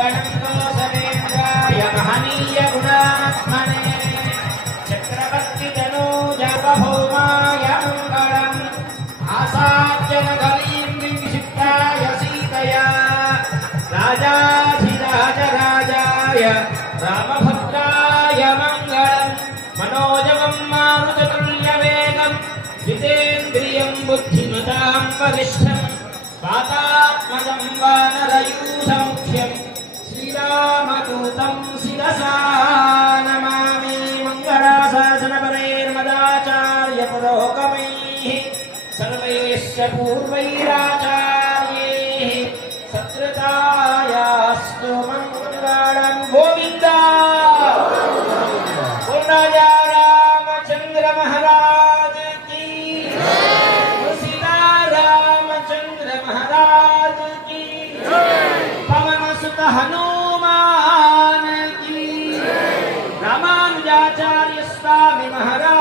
गणन्तोषरेन्द्राय महनीय गुणात्मने चक्रवर्ति तनूजपभौमाय मङ्गलम् आसाद्य नगरीं विक्षिप्ताय सीतया राजाधिराजराजाय रामभद्राय मङ्गलम् मनोजवं मारुततुल्यवेगं जितेन्द्रियं बुद्धिमतां वरिष्ठम् वातात्मजं वानरयूथमुख्यं श्रीरामदूतं शिरसा नमामि मङ्गलाशासनपरैर्मदाचार्यपुरोगमैः सर्वैश्च पूर्वैराचार्यैः सत्कृतायास्तु मङ्गलं गोविन्द राजा रामचंद्र महाराज की सीता रामचंद्र महाराज की पवन सुत हनुमान की रामानुजाचार्य स्वामी महाराज